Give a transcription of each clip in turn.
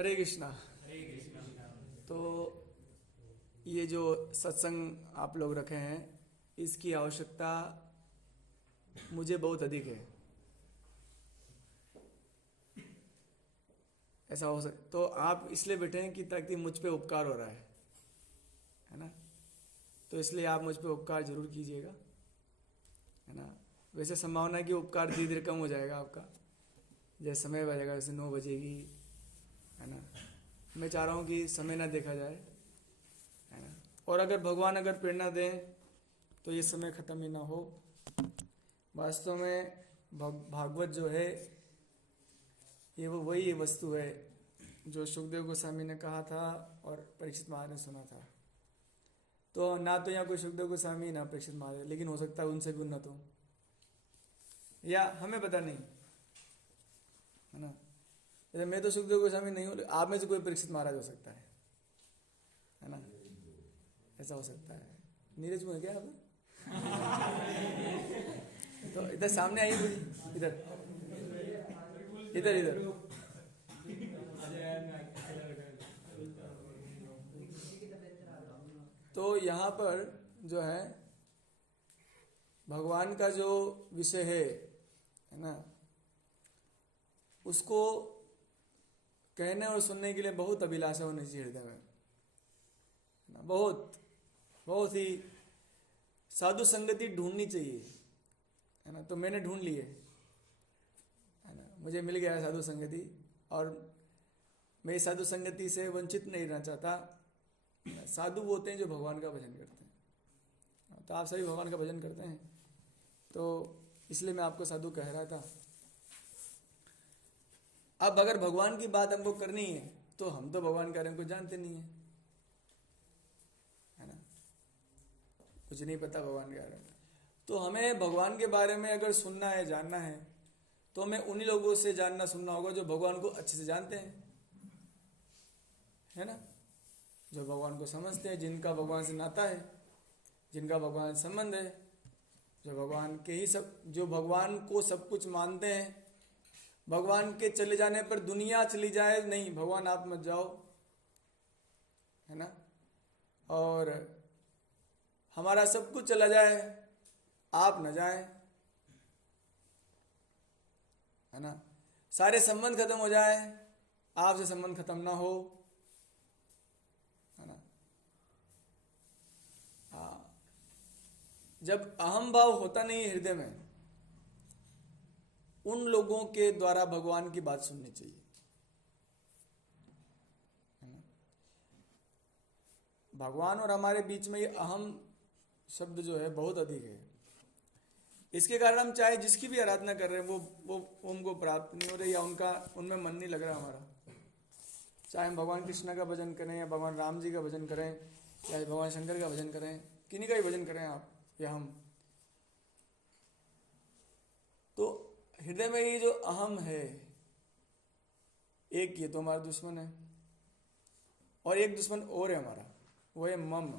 हरे कृष्णा। तो ये जो सत्संग आप लोग रखे हैं इसकी आवश्यकता मुझे बहुत अधिक है। ऐसा हो सकता तो आप इसलिए बैठे हैं कि ताकि मुझ पे उपकार हो रहा है ना। तो इसलिए आप मुझ पे उपकार जरूर कीजिएगा, है ना। वैसे संभावना है कि उपकार धीरे धीरे कम हो जाएगा आपका, जैसे समय बजेगा वैसे 9 बजेगी, है ना। मैं चाह रहा हूँ कि समय ना देखा जाए, है ना। और अगर भगवान अगर प्रेरणा दें तो ये समय खत्म ही ना हो। वास्तव में भागवत जो है ये वो वही वस्तु है जो सुखदेव गोस्वामी ने कहा था और परीक्षित महाराज ने सुना था। तो ना तो यहाँ कोई सुखदेव गोस्वामी ना परीक्षित महाराज, लेकिन हो सकता है उनसे भी उन्नत हो, या हमें पता नहीं, है ना। जैसे मैं तो सुखदेव गोस्वामी नहीं हूँ, आप में से कोई परीक्षित महाराज हो सकता है ना। ऐसा हो सकता है। नीरज में क्या आप तो इधर सामने आइए, इधर इधर इधर। तो यहाँ पर जो है भगवान का जो विषय है ना, उसको कहने और सुनने के लिए बहुत अभिलाषा होनी चाहिए हृदय में, ना। बहुत बहुत ही साधु संगति ढूंढनी चाहिए, है ना। तो मैंने ढूंढ ली है ना। मुझे मिल गया है साधु संगति, और मैं इस साधु संगति से वंचित नहीं रहना चाहता। साधु वो होते हैं जो भगवान का भजन करते हैं। तो आप सभी भगवान का भजन करते हैं, तो इसलिए मैं आपको साधु कह रहा था। अब अगर भगवान की बात हमको करनी है तो हम तो भगवान के बारे में कुछ जानते नहीं है ना। कुछ नहीं पता भगवान के बारे में। तो हमें भगवान के बारे में अगर सुनना है, जानना है, तो हमें उन्हीं लोगों से जानना सुनना होगा जो भगवान को अच्छे से जानते हैं, है ना। जो भगवान को समझते हैं, जिनका भगवान से नाता है, जिनका भगवान से संबंध है, जो भगवान के ही जो भगवान को सब कुछ मानते हैं। भगवान के चले जाने पर दुनिया चली जाए, नहीं, भगवान आप मत जाओ, है ना। और हमारा सब कुछ चला जाए, आप न जाए, है ना। सारे संबंध खत्म हो जाए, आपसे संबंध खत्म ना हो, है ना। हाँ, जब अहम भाव होता नहीं है हृदय में, उन लोगों के द्वारा भगवान की बात सुननी चाहिए, है ना। भगवान और हमारे बीच में ये अहम शब्द जो है बहुत अधिक है। इसके कारण हम चाहे जिसकी भी आराधना कर रहे हैं वो उनको प्राप्त नहीं हो रही, या उनमें मन नहीं लग रहा हमारा। चाहे हम भगवान कृष्ण का भजन करें, या भगवान राम जी का भजन करें, या भगवान शंकर का भजन करें, किन्हीं का ही भजन करें आप या हम, तो हृदय में ये जो अहम है, एक ये तो हमारा दुश्मन है, और एक दुश्मन और है हमारा, वो है मम।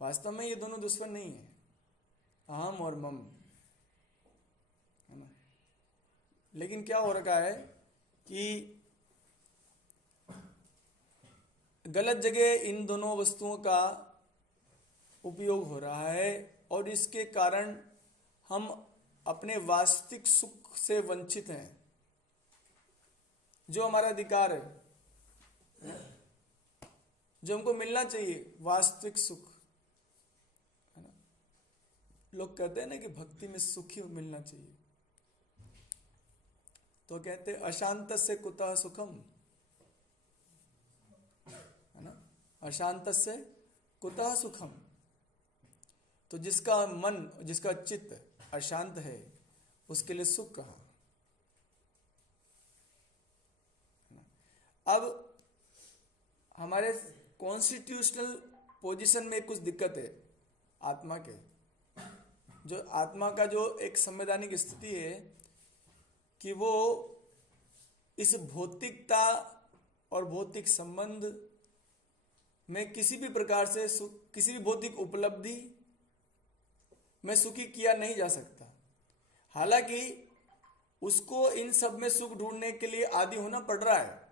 वास्तव में ये दोनों दुश्मन नहीं है, अहम और मम, है ना। लेकिन क्या हो रखा है कि गलत जगह इन दोनों वस्तुओं का उपयोग हो रहा है, और इसके कारण हम अपने वास्तविक सुख से वंचित हैं, जो हमारा अधिकार है, जो हमको मिलना चाहिए, वास्तविक सुख, है ना। लोग कहते हैं ना कि भक्ति में सुख ही मिलना चाहिए, तो कहते हैं अशांत से कुतः सुखम, है ना। अशांत से कुतः सुखम। तो जिसका मन, जिसका चित्त अशांत है, उसके लिए सुख कहाँ। अब हमारे कॉन्स्टिट्यूशनल पोजीशन में कुछ दिक्कत है आत्मा के, जो आत्मा का जो एक संवैधानिक स्थिति है कि वो इस भौतिकता और भौतिक संबंध में किसी भी प्रकार से किसी भी भौतिक उपलब्धि में सुखी किया नहीं जा सकता। हालांकि उसको इन सब में सुख ढूंढने के लिए आदी होना पड़ रहा है,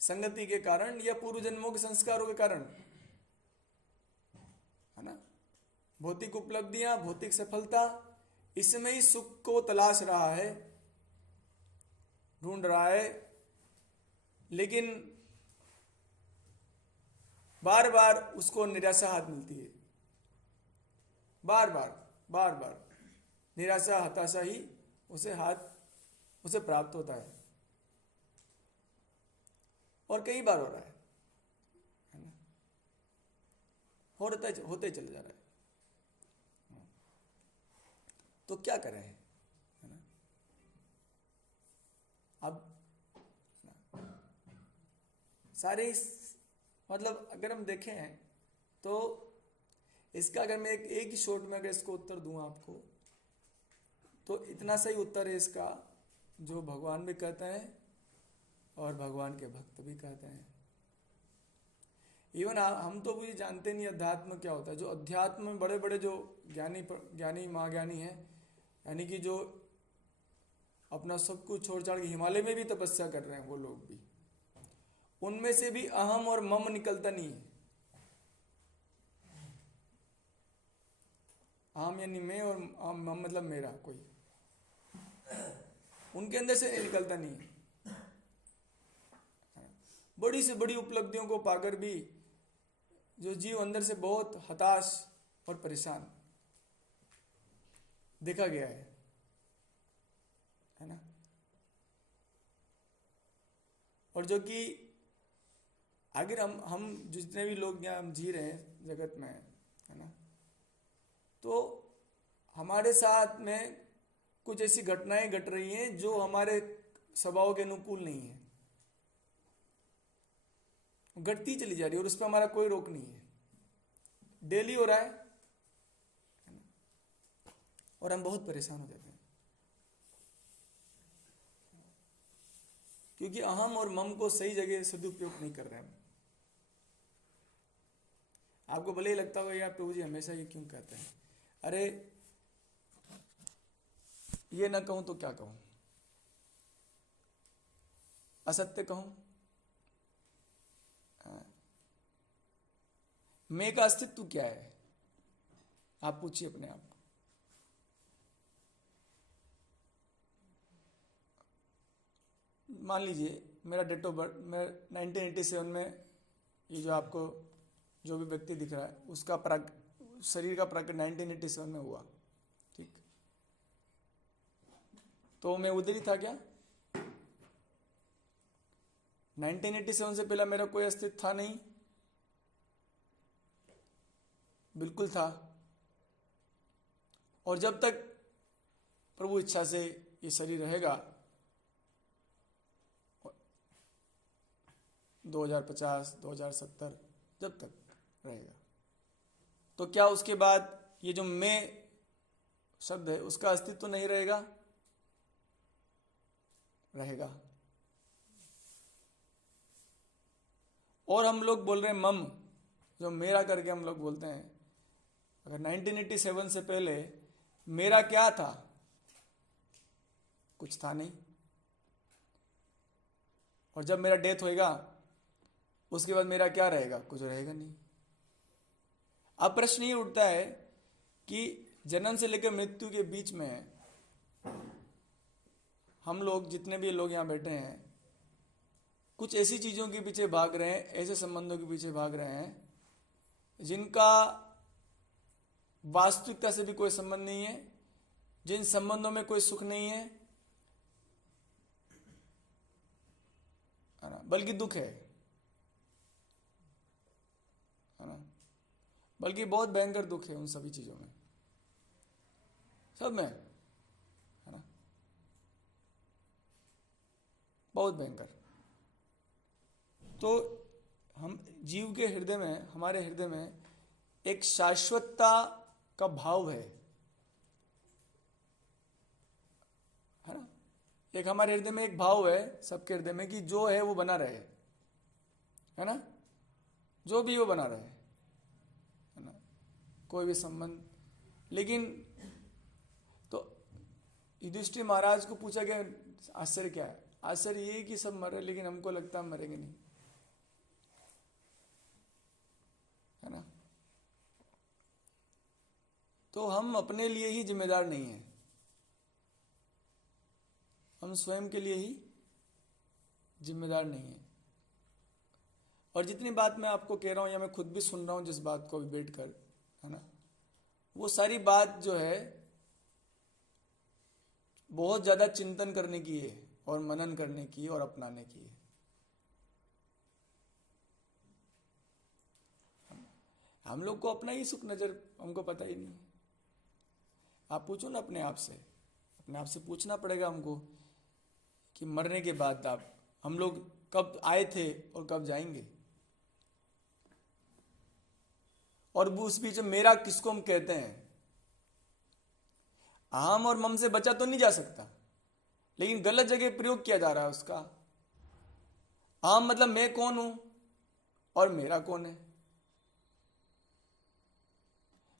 संगति के कारण या पूर्व जन्मों के संस्कारों के कारण, है ना। भौतिक उपलब्धियां, भौतिक सफलता, इसमें ही सुख को तलाश रहा है, ढूंढ रहा है, लेकिन बार बार उसको निराशा हाथ मिलती है। बार बार निराशा, हताशा ही उसे प्राप्त होता है, और कई बार हो रहा है ना, होते चले जा रहा है। तो क्या करें, है ना। अब सारे मतलब अगर हम देखें तो इसका अगर मैं एक ही शॉट में अगर इसको उत्तर दूं आपको, तो इतना सही उत्तर है इसका, जो भगवान भी कहते हैं और भगवान के भक्त भी कहते हैं। इवन हम तो भी जानते नहीं अध्यात्म क्या होता है। जो अध्यात्म में बड़े बड़े जो ज्ञानी महाज्ञानी हैं, यानी कि जो अपना सब कुछ छोड़ छाड़ के हिमालय में भी तपस्या कर रहे हैं, वो लोग भी, उनमें से भी अहम और मम निकलता नहीं है। अहम यानी मैं, और मम मतलब मेरा, कोई उनके अंदर से निकलता नहीं है। बड़ी से बड़ी उपलब्धियों को पाकर भी जो जीव अंदर से बहुत हताश और परेशान देखा गया है ना। और जो कि अगर हम जितने भी लोग यहाँ हम जी रहे हैं जगत में, है ना, तो हमारे साथ में कुछ ऐसी घटनाएं घट रही हैं जो हमारे स्वभाव के अनुकूल नहीं है, घटती चली जा रही है, और उस पर हमारा कोई रोक नहीं है, डेली हो रहा है ना? और हम बहुत परेशान हो जाते हैं, क्योंकि अहम और मम को सही जगह सदुपयोग नहीं कर रहे हैं। आपको भले ही लगता होगा यार प्रभु जी हमेशा ये क्यों कहते हैं, अरे ये ना कहूं तो क्या कहूं, असत्य कहूं, मैं का अस्तित्व क्या है, आप पूछिए अपने आप को। मान लीजिए मेरा डेट ऑफ बर्थ, मैं 1987 में, ये जो आपको जो भी व्यक्ति दिख रहा है उसका शरीर का प्रकट 1987 में हुआ, ठीक। तो मैं उधर ही था क्या? 1987 से पहले मेरा कोई अस्तित्व था नहीं? बिल्कुल था। और जब तक प्रभु इच्छा से ये शरीर रहेगा 2050, 2070, जब तक रहेगा, तो क्या उसके बाद ये जो मैं शब्द है उसका अस्तित्व नहीं रहेगा? रहेगा। और हम लोग बोल रहे हैं मम, जो मेरा करके हम लोग बोलते हैं। अगर 1987 से पहले मेरा क्या था? कुछ था नहीं। और जब मेरा डेथ होएगा उसके बाद मेरा क्या रहेगा? कुछ रहेगा नहीं। अब प्रश्न ये उठता है कि जन्म से लेकर मृत्यु के बीच में हम लोग, जितने भी लोग यहाँ बैठे हैं, कुछ ऐसी चीजों के पीछे भाग रहे हैं, ऐसे संबंधों के पीछे भाग रहे हैं जिनका वास्तविकता से भी कोई संबंध नहीं है, जिन संबंधों में कोई सुख नहीं है ना, बल्कि दुख है ना, बल्कि बहुत भयंकर दुख है उन सभी चीजों में, सब में, है ना, बहुत भयंकर। तो हम जीव के हृदय में, हमारे हृदय में एक शाश्वतता का भाव है ना। एक हमारे हृदय में एक भाव है, सबके हृदय में, कि जो है वो बना रहे, है ना, जो भी वो बना रहे, है ना, कोई भी संबंध। लेकिन तो युधिष्ठिर महाराज को पूछा गया आश्चर्य क्या है? आश्चर्य ये कि सब मरे लेकिन हमको लगता है हम मरेंगे नहीं, है ना? तो हम अपने लिए ही जिम्मेदार नहीं हैं, हम स्वयं के लिए ही जिम्मेदार नहीं है। और जितनी बात मैं आपको कह रहा हूं या मैं खुद भी सुन रहा हूं जिस बात को अभी बैठ कर, है ना, वो सारी बात जो है बहुत ज्यादा चिंतन करने की है और मनन करने की और अपनाने की है। हम लोग को अपना ही सुख नजर हमको पता ही नहीं। आप पूछो ना अपने आप से पूछना पड़ेगा हमको कि मरने के बाद हम लोग कब आए थे और कब जाएंगे। और उस बीच मेरा किसको हम कहते हैं? अहम और मम से बचा तो नहीं जा सकता, लेकिन गलत जगह प्रयोग किया जा रहा है उसका। अहम मतलब मैं कौन हूं और मेरा कौन है।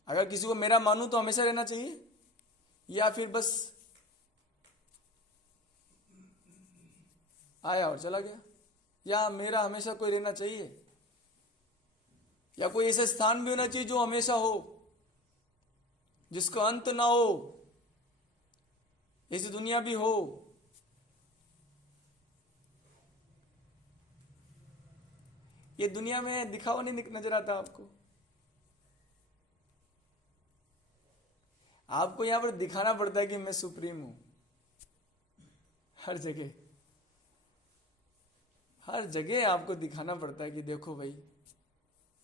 अगर किसी को मेरा मानूं तो हमेशा रहना चाहिए, या फिर बस आया और चला गया, या मेरा हमेशा कोई रहना चाहिए, या कोई ऐसा स्थान भी होना चाहिए जो हमेशा हो, जिसका अंत ना हो, ऐसी दुनिया भी हो। ये दुनिया में दिखावा नहीं नजर आता आपको? आपको यहां पर दिखाना पड़ता है कि मैं सुप्रीम हूं। हर जगह आपको दिखाना पड़ता है कि देखो भाई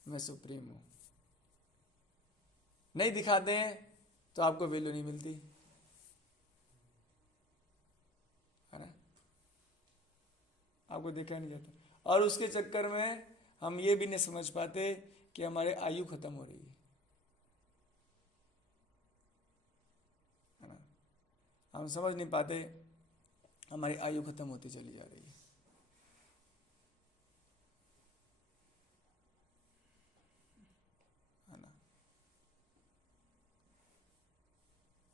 मैं सुप्रीम हूं। नहीं दिखाते हैं तो आपको वैल्यू नहीं मिलती, है ना? आपको देखा नहीं जाता। और उसके चक्कर में हम ये भी नहीं समझ पाते कि हमारे आयु खत्म हो रही है ना? हम समझ नहीं पाते हमारी आयु खत्म होती चली जा रही है।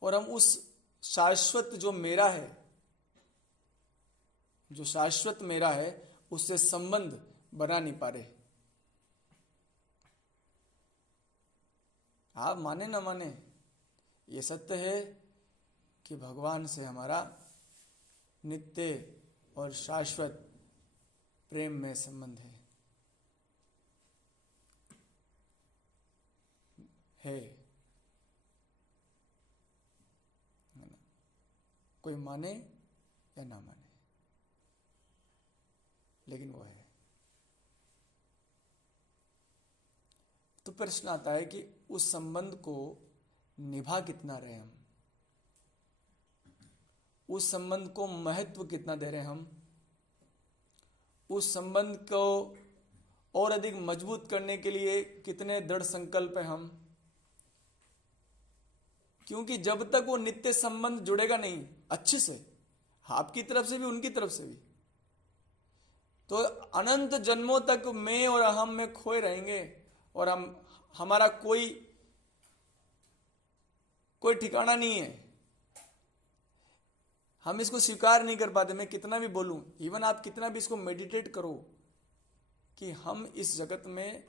और हम उस शाश्वत जो मेरा है उससे संबंध बना नहीं पा रहे। आप माने ना माने, ये सत्य है कि भगवान से हमारा नित्य और शाश्वत प्रेम में संबंध है। कोई माने या ना माने, लेकिन वो है। तो प्रश्न आता है कि उस संबंध को निभा कितना रहे हम, उस संबंध को महत्व कितना दे रहे हम, उस संबंध को और अधिक मजबूत करने के लिए कितने दृढ़ संकल्प हैं हम। क्योंकि जब तक वो नित्य संबंध जुड़ेगा नहीं अच्छे से, आपकी तरफ से भी उनकी तरफ से भी, तो अनंत जन्मों तक मैं और हम में खोए रहेंगे और हमारा कोई ठिकाना नहीं है। हम इसको स्वीकार नहीं कर पाते। मैं कितना भी बोलूं, इवन आप कितना भी इसको मेडिटेट करो कि हम इस जगत में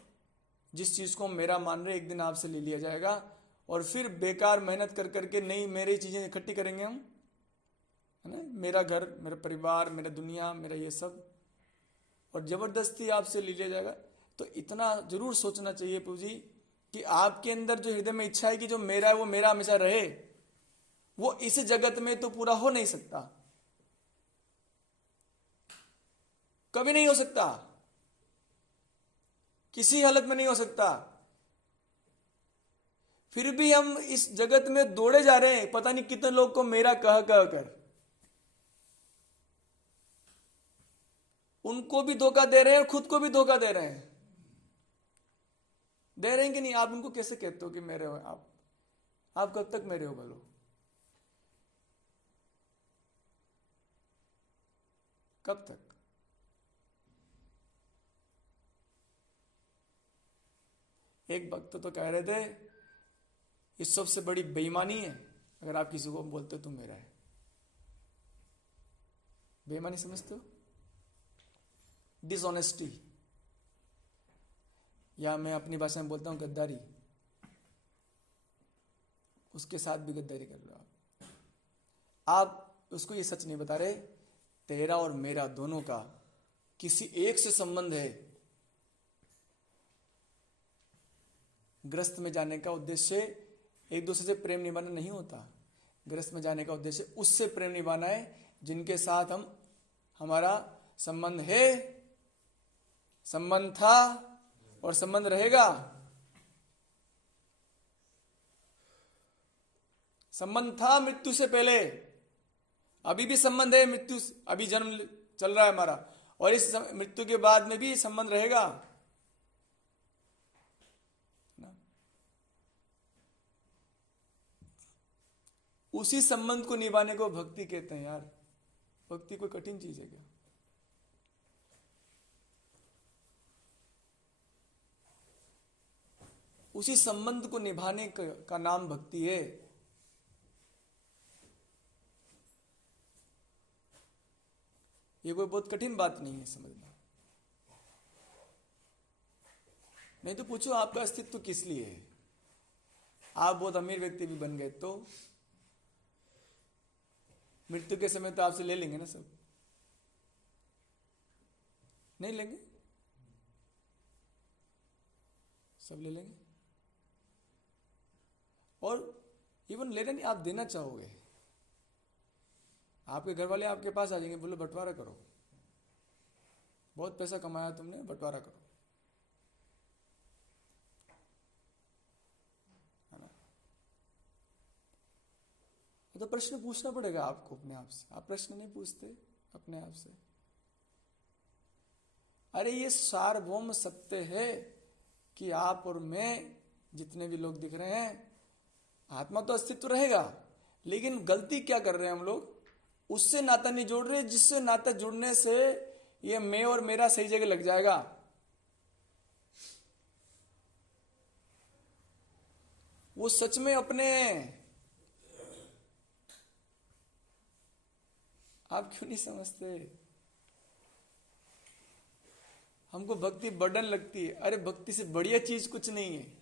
जिस चीज को मेरा मान रहे एक दिन आपसे ले लिया जाएगा, और फिर बेकार मेहनत कर करके नई मेरी चीजें इकट्ठी करेंगे हम, है ना, मेरा घर, मेरा परिवार, मेरा दुनिया, मेरा ये सब, और जबरदस्ती आपसे ले लिया जाएगा। तो इतना जरूर सोचना चाहिए प्रभु जी कि आपके अंदर जो हृदय में इच्छा है कि जो मेरा है वो मेरा हमेशा रहे, वो इस जगत में तो पूरा हो नहीं सकता, कभी नहीं हो सकता, किसी हालत में नहीं हो सकता। फिर भी हम इस जगत में दौड़े जा रहे हैं, पता नहीं कितने लोग को मेरा कह कर, उनको भी धोखा दे रहे हैं और खुद को भी धोखा दे रहे हैं। दे रहे हैं कि नहीं? आप उनको कैसे कहते हो कि मेरे हो? आप कब तक मेरे हो बोलो? कब तक? एक भक्त तो कह रहे थे, इस सबसे बड़ी बेईमानी है अगर आप किसी को बोलते तुम मेरा है। बेईमानी समझते हो? डिसऑनेस्टी, या मैं अपनी भाषा में बोलता हूं गद्दारी, उसके साथ भी गद्दारी कर लो आप उसको ये सच नहीं बता रहे तेरा और मेरा दोनों का किसी एक से संबंध है। ग्रस्त में जाने का उद्देश्य एक दूसरे से प्रेम निभाना नहीं होता। ग्रस्त में जाने का उद्देश्य उससे प्रेम निभाना है जिनके साथ हमारा संबंध है, संबंध था और संबंध रहेगा। संबंध था मृत्यु से पहले, अभी भी संबंध है, मृत्यु अभी जन्म चल रहा है हमारा, और इस मृत्यु के बाद में भी संबंध रहेगा। उसी संबंध को निभाने को भक्ति कहते हैं यार। भक्ति कोई कठिन चीज है क्या? उसी संबंध को निभाने का नाम भक्ति है। ये कोई बहुत कठिन बात नहीं है समझना। नहीं तो पूछो आपका अस्तित्व किस लिए है? आप बहुत अमीर व्यक्ति भी बन गए तो मृत्यु के समय तो आपसे ले लेंगे ना सब? नहीं लेंगे? सब ले लेंगे। और इवन लेना नहीं, आप देना चाहोगे। आपके घर वाले आपके पास आ जाएंगे, बोलो बंटवारा करो, बहुत पैसा कमाया तुमने, बंटवारा करो, है ना? तो प्रश्न पूछना पड़ेगा आपको अपने आप से। आप प्रश्न नहीं पूछते अपने आप से। अरे ये सार्वभौम सत्य है कि आप और मैं जितने भी लोग दिख रहे हैं, आत्मा तो अस्तित्व रहेगा, लेकिन गलती क्या कर रहे हैं हम लोग? उससे नाता नहीं जोड़ रहे जिससे नाता जुड़ने से ये मैं और मेरा सही जगह लग जाएगा। वो सच में अपने, आप क्यों नहीं समझते? हमको भक्ति बर्डन लगती है। अरे भक्ति से बढ़िया चीज कुछ नहीं है।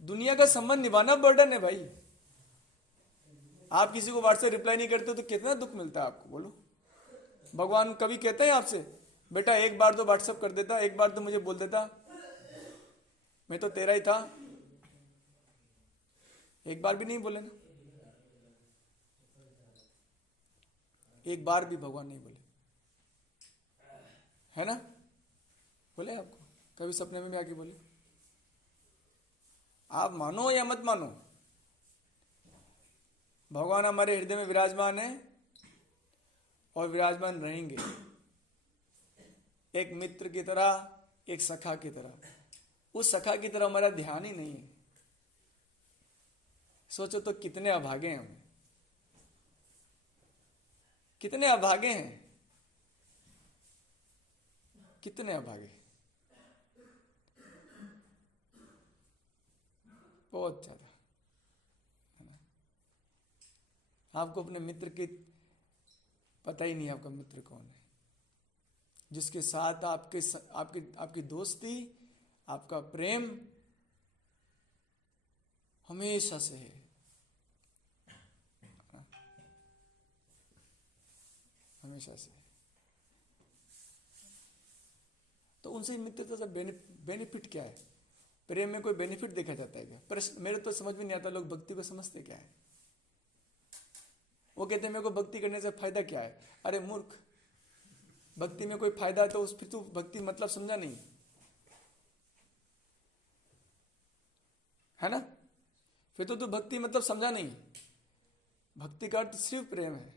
दुनिया का संबंध निभाना बर्डन है भाई। आप किसी को व्हाट्सएप रिप्लाई नहीं करते हो तो कितना दुख मिलता है आपको, बोलो। भगवान कभी कहते हैं आपसे, बेटा एक बार तो व्हाट्सएप कर देता, एक बार तो मुझे बोल देता, मैं तो तेरा ही था। एक बार भी नहीं बोले ना, एक बार भी भगवान नहीं बोले, है ना? बोले आपको कभी सपने में भी आके बोले? आप मानो या मत मानो, भगवान हमारे हृदय में विराजमान है और विराजमान रहेंगे, एक मित्र की तरह, एक सखा की तरह। उस सखा की तरह हमारा ध्यान ही नहीं है। सोचो तो कितने अभागे हैं हम, कितने अभागे हैं, कितने अभागे, बहुत ज्यादा, है ना? आपको अपने मित्र की पता ही नहीं, आपका मित्र कौन है, जिसके साथ आपकी दोस्ती, आपका प्रेम हमेशा से है, हमेशा से। तो उनसे मित्रता से बेनिफिट क्या है? प्रेम में कोई बेनिफिट देखा जाता है क्या? प्रश्न मेरे तो समझ में नहीं आता, लोग भक्ति को समझते क्या है। वो कहते हैं मेरे को भक्ति करने से फायदा क्या है? अरे मूर्ख, भक्ति में कोई फायदा तो फिर तू भक्ति मतलब समझा नहीं, है ना? फिर तो तू भक्ति मतलब समझा नहीं। भक्ति का अर्थ सिर्फ प्रेम है,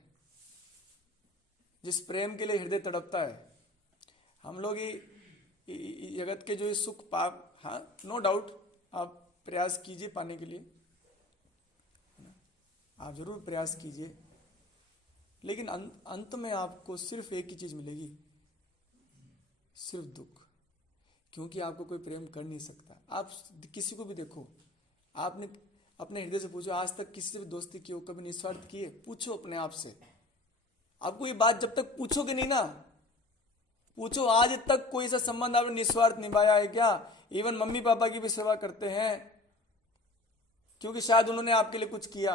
जिस प्रेम के लिए हृदय तड़पता है। हम लोग ये जगत के जो सुख पाप, हाँ नो डाउट, आप प्रयास कीजिए पाने के लिए, आप जरूर प्रयास कीजिए, लेकिन अंत में आपको सिर्फ एक ही चीज मिलेगी, सिर्फ दुख। क्योंकि आपको कोई प्रेम कर नहीं सकता। आप किसी को भी देखो, अपने हृदय से पूछो, आज तक किसी से भी दोस्ती की हो, कभी निस्वार्थ की है? पूछो अपने आप से। आपको ये बात जब तक पूछोगे नहीं ना, पूछो आज तक कोई ऐसा संबंध आपने निस्वार्थ निभाया है क्या? इवन मम्मी पापा की भी सेवा करते हैं क्योंकि शायद उन्होंने आपके लिए कुछ किया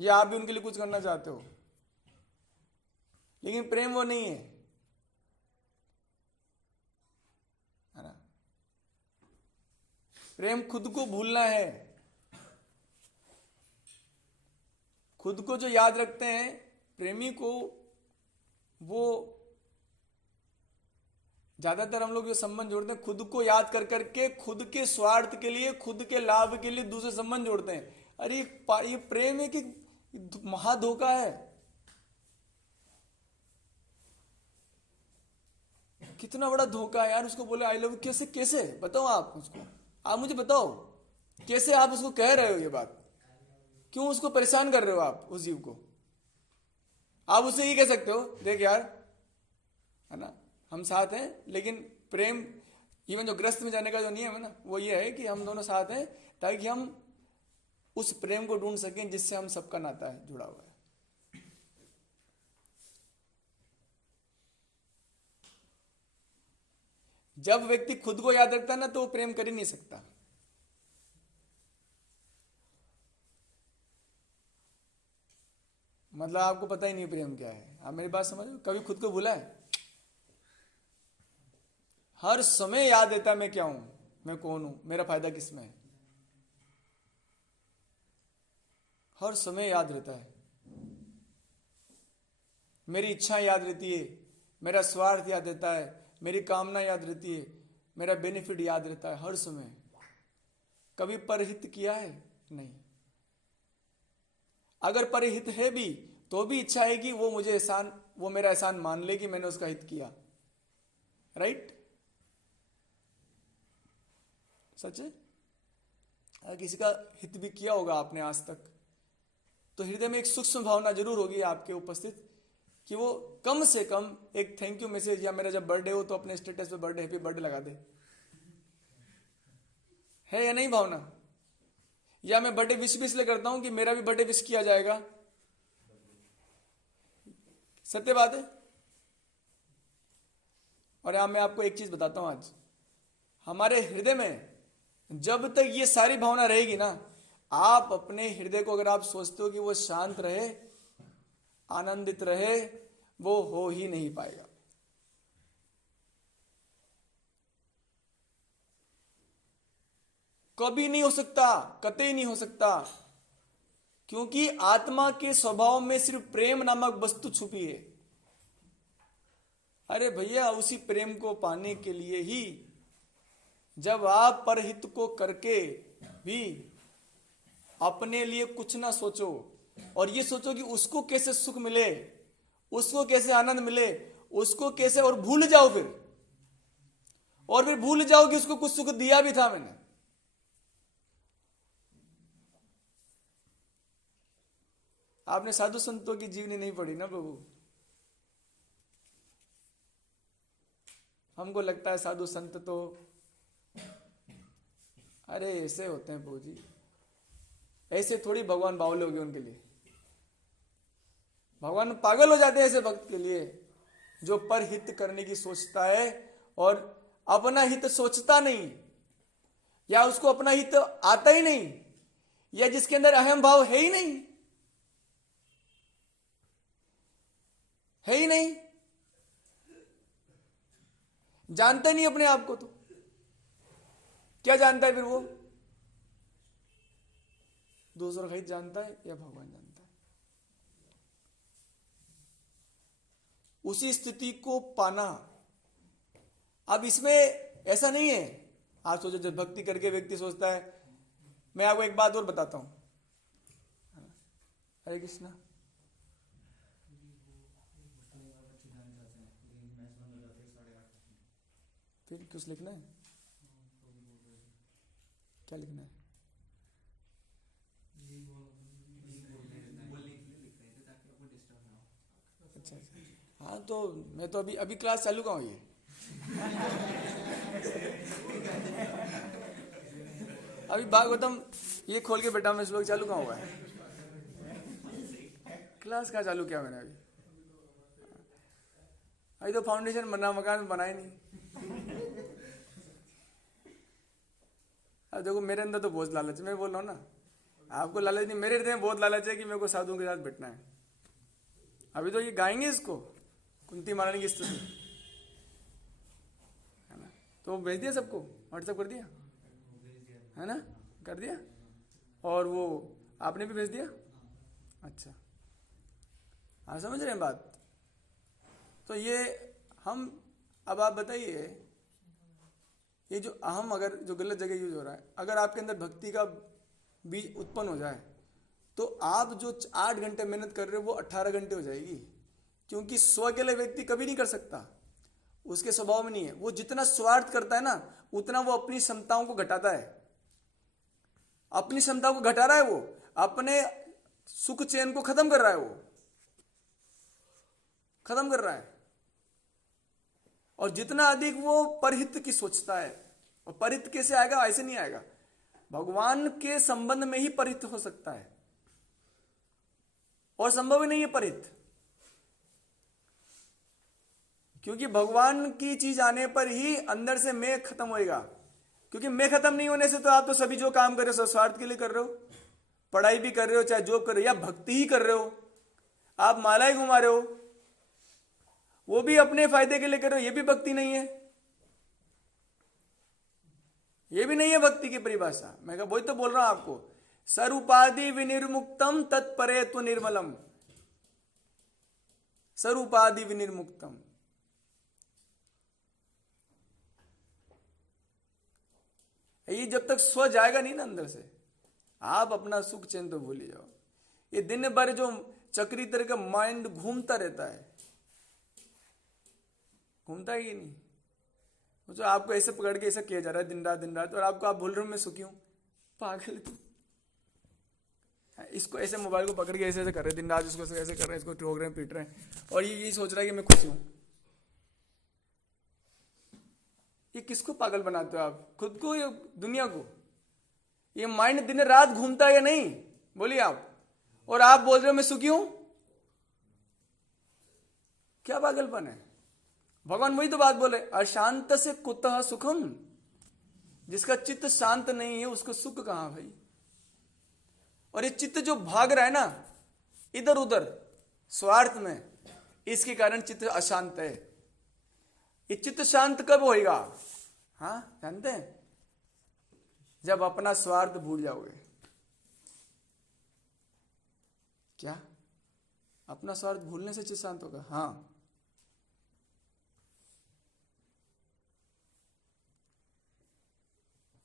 या आप भी उनके लिए कुछ करना चाहते हो, लेकिन प्रेम वो नहीं है ना। प्रेम खुद को भूलना है। खुद को जो याद रखते हैं प्रेमी को, वो ज्यादातर हम लोग जो संबंध जोड़ते हैं खुद को याद कर करके, खुद के स्वार्थ के लिए, खुद के लाभ के लिए दूसरे संबंध जोड़ते हैं। अरे ये प्रेम है कि महा धोखा है। कितना बड़ा धोखा है यार। उसको बोले आई लव यू, कैसे कैसे बताओ आप उसको, आप मुझे बताओ कैसे आप उसको कह रहे हो ये बात? क्यों उसको परेशान कर रहे हो आप उस जीव को? आप उसे ये कह सकते हो, देख यार, है ना, हम साथ हैं, लेकिन प्रेम, इवन जो ग्रस्त में जाने का जो नियम है ना, वो ये है कि हम दोनों साथ हैं ताकि हम उस प्रेम को ढूंढ सकें जिससे हम सबका नाता है जुड़ा हुआ है। जब व्यक्ति खुद को याद रखता है ना तो वो प्रेम कर ही नहीं सकता। मतलब आपको पता ही नहीं प्रेम क्या है। आप मेरी बात समझ रहे हो? कभी खुद को भूला है? हर समय याद देता है मैं क्या हूं, मैं कौन हूं, मेरा फायदा किसमें है। हर समय याद रहता है, मेरी इच्छा याद रहती है, मेरा स्वार्थ याद रहता है, मेरी कामना याद रहती है, मेरा बेनिफिट याद रहता है हर समय। कभी परहित किया है? नहीं। अगर परहित है भी तो भी इच्छा है कि वो मुझे एहसान, वो मेरा एहसान मान ले कि मैंने उसका हित किया। राइट? सच है। अगर किसी का हित भी किया होगा आपने आज तक, तो हृदय में एक सूक्ष्म भावना जरूर होगी आपके उपस्थित कि वो कम से कम एक थैंक यू मैसेज, या मेरा जब बर्थडे हो तो अपने स्टेटस पे बर्थडे, हैप्पी बर्थडे लगा दे। है या नहीं भावना? या मैं बर्थडे विश भी इसलिए करता हूं कि मेरा भी बर्थडे विश किया जाएगा। सत्य बात है। और यहां मैं आपको एक चीज बताता हूं, आज हमारे हृदय में जब तक ये सारी भावना रहेगी ना, आप अपने हृदय को अगर आप सोचते हो कि वो शांत रहे, आनंदित रहे, वो हो ही नहीं पाएगा। कभी नहीं हो सकता, कतई नहीं हो सकता, क्योंकि आत्मा के स्वभाव में सिर्फ प्रेम नामक वस्तु छुपी है। अरे भैया, उसी प्रेम को पाने के लिए ही जब आप परहित को करके भी अपने लिए कुछ ना सोचो और ये सोचो कि उसको कैसे सुख मिले, उसको कैसे आनंद मिले, उसको कैसे, और भूल जाओ फिर भूल जाओ कि उसको कुछ सुख दिया भी था मैंने। आपने साधु संतों की जीवनी नहीं पढ़ी ना प्रभु। हमको लगता है साधु संत तो अरे ऐसे होते हैं प्रभु जी, ऐसे थोड़ी भगवान बावले हो गए उनके लिए। भगवान पागल हो जाते हैं ऐसे भक्त के लिए जो परहित करने की सोचता है और अपना हित सोचता नहीं, या उसको अपना हित आता ही नहीं, या जिसके अंदर अहम भाव है ही नहीं, है ही नहीं, जानता नहीं अपने आप को। तो क्या जानता है फिर वो? दूसरों का हित जानता है या भगवान जानता है? उसी स्थिति को पाना। अब इसमें ऐसा नहीं है, आप सोचो जब भक्ति करके व्यक्ति सोचता है, मैं आपको एक बात और बताता हूं। हरे कृष्णा। फिर कुछ लिखना है? क्या लिखना है? अच्छा अच्छा, हाँ तो मैं तो अभी क्लास चालू का हूँ ये। अभी भागवतम ये खोल के बेटा मैं श्लोक चालू कहाँ हुआ है? क्लास कहाँ चालू किया मैंने अभी तो फाउंडेशन बना, मकान बना ही नहीं। अब देखो मेरे अंदर तो बहुत लालच, मैं बोल रहा हूँ ना, आपको लालच नहीं, मेरे हृदय में बहुत लालच है कि मेरे को साधुओं के साथ बैठना है। अभी तो ये गाएंगे इसको, कुंती महारानी की स्तुति, है ना? तो भेज दिया सबको, व्हाट्सएप कर दिया, है ना? कर दिया। और वो आपने भी भेज दिया? अच्छा, हाँ समझ रहे हैं बात? तो ये हम, अब आप बताइए, ये जो अहम अगर जो गलत जगह यूज हो रहा है, अगर आपके अंदर भक्ति का बीज उत्पन्न हो जाए तो आप जो 8 घंटे मेहनत कर रहे हो वो 18 घंटे हो जाएगी। क्योंकि स्व के लिए व्यक्ति कभी नहीं कर सकता, उसके स्वभाव में नहीं है। वो जितना स्वार्थ करता है ना, उतना वो अपनी क्षमताओं को घटाता है, अपनी क्षमताओं को घटा रहा है, वो अपने सुख चैन को खत्म कर रहा है, वो खत्म कर रहा है। और जितना अधिक वो परहित की सोचता है, और परहित कैसे आएगा? ऐसे नहीं आएगा, भगवान के संबंध में ही परहित हो सकता है, और संभव ही नहीं है परहित। क्योंकि भगवान की चीज आने पर ही अंदर से मैं खत्म होएगा। क्योंकि मैं खत्म नहीं होने से तो आप तो सभी जो काम कर रहे हो स्वार्थ के लिए कर रहे हो, पढ़ाई भी कर रहे हो, चाहे जॉब कर रहे हो, या भक्ति ही कर रहे हो, आप माला ही घुमा रहे हो, वो भी अपने फायदे के लिए कर रहे हो, ये भी भक्ति नहीं है, ये भी नहीं है भक्ति की परिभाषा। मैं वही तो बोल रहा हूं आपको, सरूपादि विनिर्मुक्तम तत्परे तो निर्मलम, सरूपादि विनिर्मुक्तम। ये जब तक स्व जाएगा नहीं ना अंदर से, आप अपना सुख चैन तो भूल ही जाओ। ये दिन भर जो चक्री तरह का माइंड घूमता रहता है, घूमता ही नहीं, जो आपको ऐसे पकड़ के ऐसा किया जा रहा है दिन रात, और आपको, आप भूल रहे हो मैं सुखी हूं, पागल तू। इसको ऐसे मोबाइल को पकड़ के ऐसे ऐसे कर रहे दिन रात, इसको ऐसे कर रहे हैं, इसको ठोक रहे हैं, पीट रहे हैं, और ये सोच रहा है कि मैं खुश हूं। ये किसको पागल बनाते हो आप? खुद को या दुनिया को? ये माइंड दिन रात घूमता है या नहीं, बोलिए आप? और आप बोल रहे हो मैं सुखी हूं, क्या पागलपन है? भगवान वही तो बात बोले, अशांत से कुतः सुखम, जिसका चित्त शांत नहीं है उसको सुख कहां भाई? और ये चित्त जो भाग रहा है ना इधर उधर स्वार्थ में, इसके कारण चित्त अशांत है। ये चित्त शांत कब होएगा? हाँ जानते हैं, जब अपना स्वार्थ भूल जाओगे। क्या अपना स्वार्थ भूलने से चित्त शांत होगा? हाँ,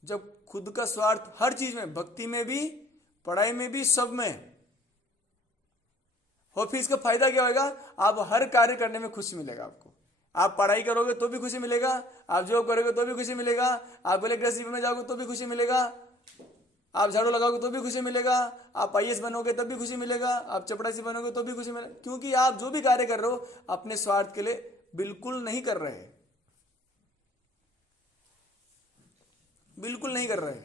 जब खुद का स्वार्थ हर चीज में, भक्ति में भी, पढ़ाई में भी, सब में। और फिर इसका फायदा क्या होगा? आप हर कार्य करने में खुशी मिलेगा आपको। आप पढ़ाई करोगे तो भी खुशी मिलेगा, आप जॉब करोगे तो भी खुशी मिलेगा, आप कलेक्टरशिप में जाओगे तो भी खुशी मिलेगा, आप झाड़ू लगाओगे तो भी खुशी मिलेगा, आप IAS बनोगे तब भी खुशी मिलेगा, आप चपरासी बनोगे तो भी खुशी मिलेगा। क्योंकि आप जो भी कार्य कर रहे हो अपने स्वार्थ के लिए बिल्कुल नहीं कर रहे, बिल्कुल नहीं कर रहे।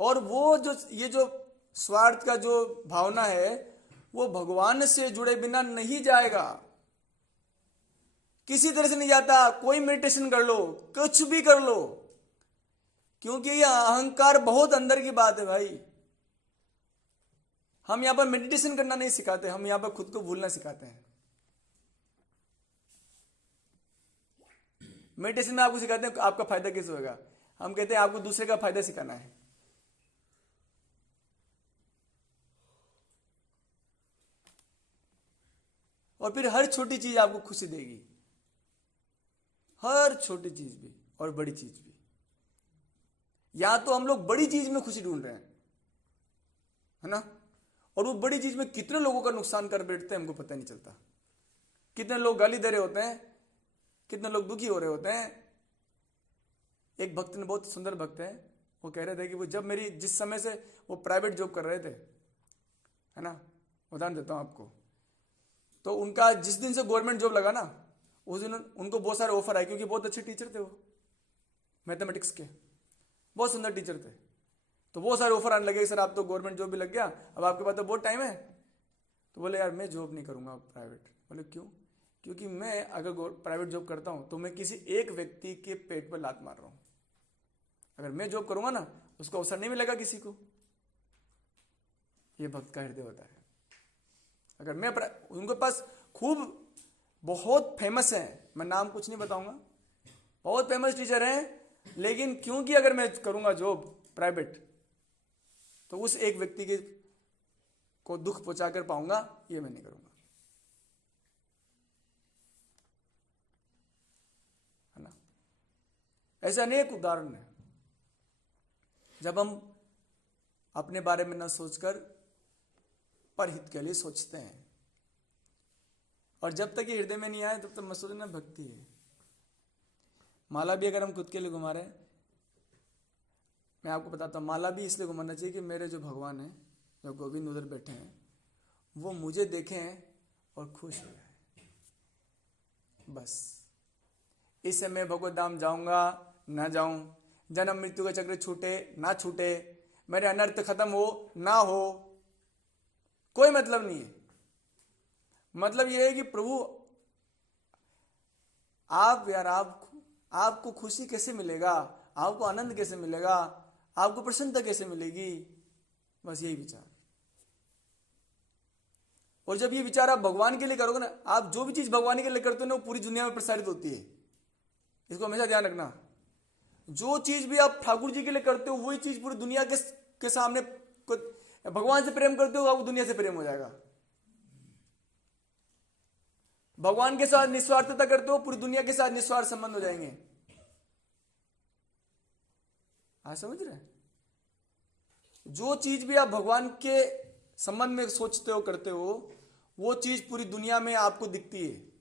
और वो जो ये जो स्वार्थ का जो भावना है वो भगवान से जुड़े बिना नहीं जाएगा, किसी तरह से नहीं जाता। कोई मेडिटेशन कर लो, कुछ भी कर लो, क्योंकि ये अहंकार बहुत अंदर की बात है भाई। हम यहां पर मेडिटेशन करना नहीं सिखाते, हम यहां पर खुद को भूलना सिखाते हैं। मेडिटेशन में आपको सिखाते हैं आपका फायदा कैसे होगा, हम कहते हैं आपको दूसरे का फायदा सिखाना है। और फिर हर छोटी चीज आपको खुशी देगी, हर छोटी चीज भी और बड़ी चीज भी। या तो हम लोग बड़ी चीज में खुशी ढूंढ रहे हैं, है ना, और वो बड़ी चीज में कितने लोगों का नुकसान कर बैठते हैं हमको पता नहीं चलता। कितने लोग गाली दे रहे होते हैं, कितने लोग दुखी हो रहे होते हैं। एक भक्त ने, बहुत सुंदर भक्त है, वो कह रहे थे कि वो जब मेरी, जिस समय से वो प्राइवेट जॉब कर रहे थे, है ना, उदाहरण देता हूं आपको, तो उनका जिस दिन से गवर्नमेंट जॉब लगा ना, उस दिन उनको बहुत सारे ऑफर आए, क्योंकि बहुत अच्छे टीचर थे वो, मैथमेटिक्स के बहुत सुंदर टीचर थे। तो वो सारे ऑफर आने लगे, सर आप तो गवर्नमेंट जॉब भी लग गया, अब आपके पास तो बहुत टाइम है। तो बोले यार मैं जॉब नहीं करूँगा प्राइवेट। बोले क्यों? क्योंकि मैं अगर प्राइवेट जॉब करता हूँ तो मैं किसी एक व्यक्ति के पेट पर लात मार रहा हूँ। अगर मैं जॉब करूँगा ना, उसको अवसर नहीं मिलेगा किसी को। ये भक्त का हृदय होता है। अगर मैं उनके पास खूब बहुत फेमस है, मैं नाम कुछ नहीं बताऊंगा, बहुत फेमस टीचर हैं, लेकिन क्योंकि अगर मैं करूंगा जॉब प्राइवेट तो उस एक व्यक्ति के को दुख पहुंचा कर पाऊंगा, ये मैं नहीं करूंगा, है ना। ऐसे अनेक उदाहरण हैं जब हम अपने बारे में न सोचकर परहित के लिए सोचते हैं। और जब तक ये हृदय में नहीं आए तब तक मत सोचना भक्ति है। माला भी अगर हम खुद के लिए घुमा रहे हैं, मैं आपको बताता हूँ, माला भी इसलिए घुमाना चाहिए कि मेरे जो भगवान हैं, जो गोविंद उधर बैठे हैं, वो मुझे देखें और खुश हो जाए। बस इससे मैं भगवत धाम जाऊंगा ना जाऊं, जन्म मृत्यु का चक्र छूटे ना छूटे, मेरे अनर्थ खत्म हो ना हो, कोई मतलब नहीं है। मतलब यह है कि प्रभु आप यार, आपको खुशी कैसे मिलेगा, आपको आनंद कैसे मिलेगा, आपको प्रसन्नता कैसे मिलेगी, बस यही विचार। और जब ये विचार आप भगवान के लिए करोगे ना, आप जो भी चीज भगवान के लिए करते हो ना, वो पूरी दुनिया में प्रसारित होती है। इसको हमेशा ध्यान रखना। जो चीज भी आप ठाकुर जी के लिए करते हो, वही चीज पूरी दुनिया के सामने, भगवान से प्रेम करते हो, आपको दुनिया से प्रेम हो जाएगा। भगवान के साथ निस्वार्थता करते हो, पूरी दुनिया के साथ निस्वार्थ संबंध हो जाएंगे। आप समझ रहे हैं? जो चीज भी आप भगवान के संबंध में सोचते हो, करते हो, वो चीज पूरी दुनिया में आपको दिखती है।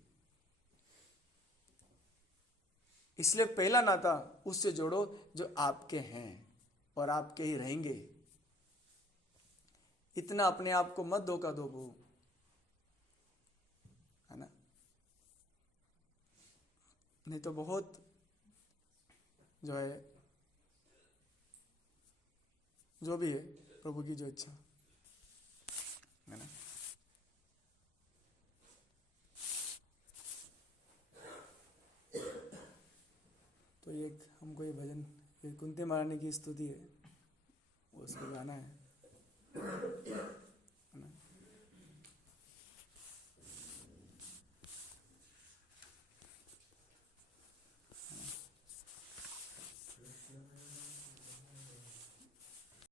इसलिए पहला नाता उससे जोड़ो जो आपके हैं और आपके ही रहेंगे। इतना अपने आप को मत धोखा दो, है ना। नहीं तो बहुत जो है, जो भी है प्रभु की जो इच्छा, है ना। तो ये हमको ये भजन, ये कुंती महारानी की स्तुति है, उसको गाना है ना।